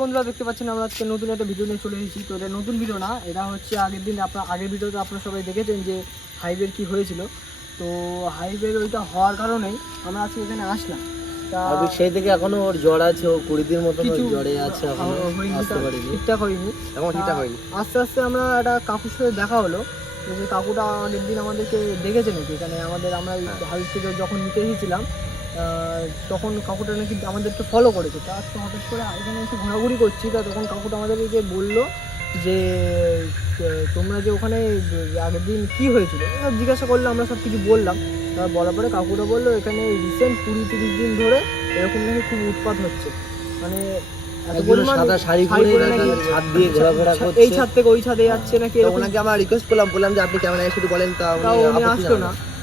বন্ধুরা দেখতে পাচ্ছেন আমরা আজকে নতুন একটা ভিডিও নিয়ে চলে এসেছি। তো এটা নতুন ভিডিও না এটা হচ্ছে আগের দিন আপনার আগের ভিডিওতে আপনারা সবাই দেখেছেন যে হাইওয়ের কি হয়েছিল। তো হাইওয়ের ওইটা হওয়ার কারণেই আমরা আজকে এখানে আসলাম। তা সেই থেকে এখনও ওর জ্বর আছে ও কুড়ি দিন মতো জ্বরে আছে এখনও হয়নি, আসতে পারিনি। ঠিকঠাক হয়নি। এখন তা আস্তে আস্তে আমরা একটা কাকুর সাথে দেখা হলো। যে কাকুটা আগের দিন আমাদেরকে দেখেছে নাকি? এখানে আমাদের আমরা হাউস থেকে যখন নিতে এসেছিলাম তখন কাকুটা নাকি আমাদেরকে ফলো করেছে। তো আজকে হঠাৎ করে এখানে এসে ঘোরাঘুরি করছি তা তখন কাকুটা আমাদেরকে বলল যে তোমরা যে ওখানে আগের দিন কি হয়েছিল? জিজ্ঞাসা করলে আমরা সব কিছু বললাম। তারপর বলার পরে কাকুটা বলল এখানে রিসেন্ট কুড়ি তিরিশ দিন ধরে এরকম নাকি খুব উৎপাত হচ্ছে। মানে এই ছাদ থেকে ওই ছাদে যাচ্ছে নাকি ওনাকে আমরা রিকোয়েস্ট করলাম বললাম যে আপনি ক্যামেরায় শুধু বলেন তা উনি আসতো না। তা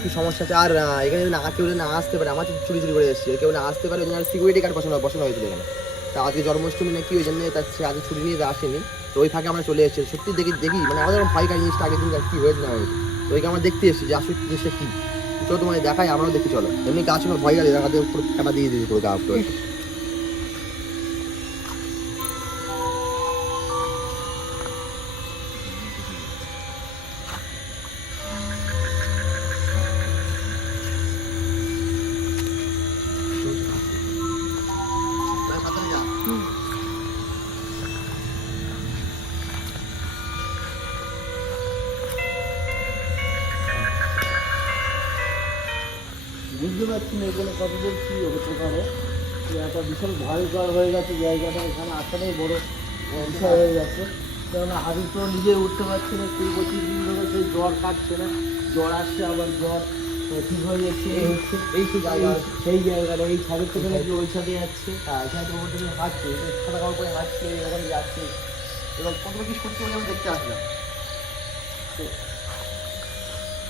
কি সমস্যা আছে? আর এখানে না কেউ না আসতে পারে আমার চুরি চুরি করে এসেছে। কেউ না আসতে পারে ওই জন্য সিকিউরিটি গার্ড বসানো বসানো হয়েছিল এখানে। তা আজকে জন্মাষ্টমী নাকি ওই জন্য তার আজকে ছুটি নিয়ে আসেনি। তো ওই ফাঁকে আমরা চলে এসেছি। সত্যি দেখি দেখি মানে আমাদের ভয় কাজ জিনিসটা আগের দিন কি হয়েছে না হয়েছে। তো ওইকে আমরা দেখতে এসেছি যে আসলে জিনিসটা কি। চলো তোমার দেখাই আমরাও দেখি চলো। এমনি গাছ ভয় গেলে দেখাতে পুরো কাটা দিয়ে দিয়েছি পুরো গা বুঝতে পারছি না এখানে কতদূর কি হতে পারে যে একটা বিশাল ভয়ঙ্কর হয়ে গেছে জায়গাটা এখানে আসাটাই বড় বিষয় হয়ে যাচ্ছে কেননা আমি তো নিজে উঠতে পারছি না কুড়ি পঁচিশ দিন ধরে সেই জ্বর কাটছে না। জ্বর আসছে আবার জ্বর ঠিক হয়ে যাচ্ছে এই হচ্ছে এই সেই জায়গা সেই জায়গাটা এই ছাদের থেকে নাকি ওই ছাদে যাচ্ছে। হ্যাঁ। এখানে তো থেকে হাঁটছে সাদা কাপড় পরে হাঁটছে ওখানে যাচ্ছে। এবার কত কি সত্যি আমি দেখতে আসলাম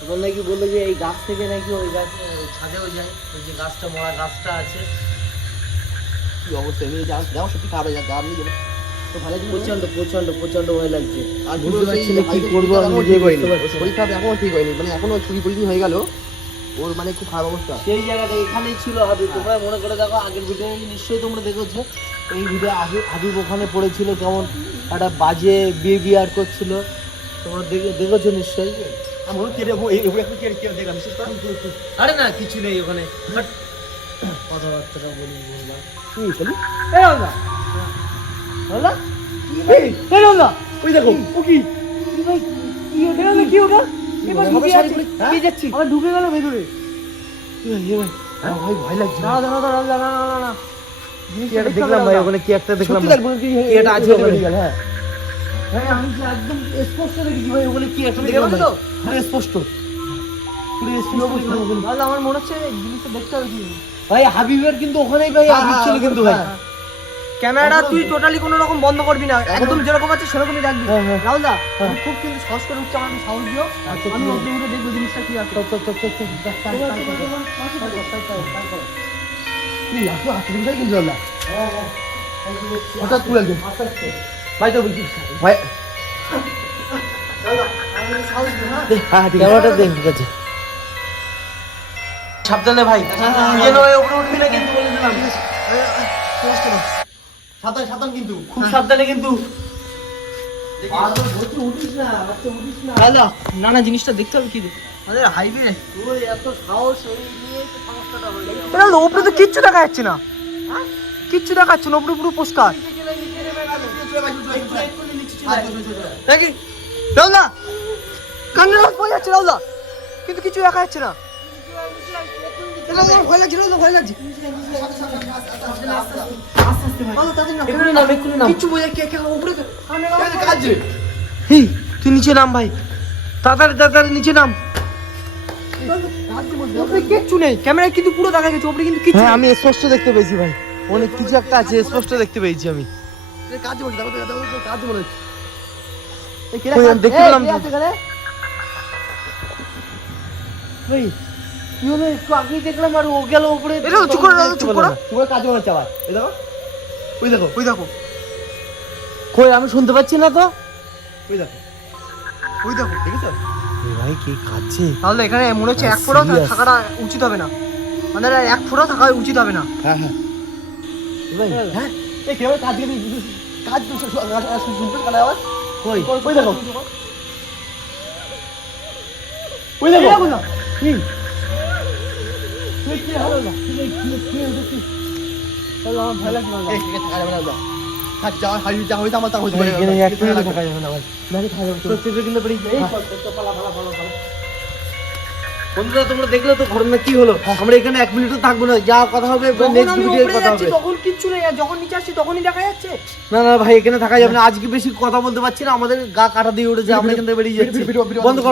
তখন নাকি বলল যে এই গাছ থেকে নাকি ওই গাছ ওই ছাদেও যায় ওই যে গাছটা মরা গাছটা আছে। কি অবস্থা? এমনি যাও সত্যি খারাপ হয়ে যাচ্ছে আপনি তো ভালো জিনিস প্রচণ্ড প্রচণ্ড প্রচণ্ড ভয় লাগছে। আর বুঝতে পারছি না কি করব আমি এখনও নিজেই ঠিক হয়নি বুঝতে পারছি না। শরীর খারাপ এখনও ঠিক হয়নি মানে এখনও চুরি কুড়ি হয়ে গেল। ওর মানে খুব খারাপ অবস্থা। সেই জায়গাটা এখানেই ছিল হাবিব। তোমরা মনে করে দেখো আগের ভিডিও নিশ্চয়ই তোমরা দেখেছ। এই ভিডিও হাবিব হাবিব ওখানে পড়েছিল কেমন একটা বাজে বিয়ে বিহেভিয়ার করছিল। তোমরা দেখে দেখেছ নিশ্চয়ই। আমি মনে কেড়ে এগুলো একটু কেড়ে কেড়ে দেখলাম? বিশেষ করে? আরে না কিছু নেই ওখানে। হাট। কথাবার্তাটা বলি বললাম। কি বলি? এই রামদা হলো এই এই ওই দেখো ও কি? ভাই কি ওটা কি ওটা? এবার ঢুকে যাচ্ছি। কি যাচ্ছি। আবার ঢুকে গেল ভেতরে। হ্যাঁ ভাই ভয় লাগছে। না না না দেখলাম ভাই ওখানে কি একটা দেখলাম কি কি একটা আছে ওখানে। হ্যাঁ ক্যামেরা তুই টোটালি কোনো রকম বন্ধ করবি না একদম যেরকম আছে সেরকমই রাখবি রাহুল দা খুব কিন্তু সহজ করে উঠছে আমাকে সাহস দিও আমি অব্দি দেখব জিনিসটা কি আছে চল চল চল চল আসলে কিন্তু ভাই। তো ভাই হ্যাঁ, দেখ ঠিক আছে। সাবধানে ভাই। ইয়ে উঠবি না কিন্তু বলে দিলাম। কিন্তু। খুব সাবধানে কিন্তু। না জিনিসটা দেখতে হবে কি হাইওয়ে উপরে তো কিচ্ছু দেখা যাচ্ছে না। হ্যাঁ? কিচ্ছু দেখা যাচ্ছে না উপরে পুরো পুরস্কার। নাকি রাহুলদা কান্নার আওয়াজ পাওয়া যাচ্ছে রাহুলদা। কিন্তু কিছু দেখা যাচ্ছে না। ভয় লাগছে রাহুলদা ভয় লাগছে। তুই নিচে নাম ভাই। তাড়াতাড়ি তাড়াতাড়ি নিচে নাম। কিচ্ছু নেই। ক্যামেরায় কিন্তু পুরো দেখা গেছে উপরে কিন্তু হ্যাঁ আমি স্পষ্ট দেখতে পেয়েছি ভাই। অনেক কিছু একটা আছে স্পষ্ট দেখতে পেয়েছি আমি। কাজ বলছি দেখো তো কাজ হচ্ছে। এই কেরা দেখতে পেলাম কে তো। আছে এখানে? ভাই কি হলো একটু আগেই দেখলাম আর ও গেল উপরে। এটা চুপ করো, চুপ কাজ আবার। এই দেখো ওই দেখো। ওই দেখো। কই আমি শুনতে পাচ্ছি না তো? ওই দেখো। ওই দেখো দেখেছ? ভাই কি খাচ্ছে তাহলে এখানে মনে হচ্ছে এক ফোঁটাও? থাকাটা উচিত হবে না। মানে এক ফোঁটাও থাকা উচিত হবে না। হ্যাঁ হ্যাঁ। ভাই হ্যাঁ এই কেমন কাজ গেলি কাজ শুনতে কানে আওয়াজ কই কই দেখো ওই দেখো না কি কি হলো না কি কি কি কি চলো আমার ভয় লাগছে না এই আছে থাকা যাবে না আমার তা হইতো এখানে বন্ধুরা তোমরা দেখলে তো ঘটনা কি হলো? আমরা এখানে এক মিনিটও থাকব না। যা কথা হবে নেক্সট ভিডিওতে কথা হবে। তখন কিচ্ছু নেই যখন নিচে আসছি তখনই দেখা যাচ্ছে। না না ভাই এখানে থাকা যাবে না। আজকে বেশি কথা বলতে পারছি না। আমাদের গা কাটা দিয়ে উঠেছে আমরা এখান থেকে বেরিয়ে যাচ্ছি। বন্ধ করো।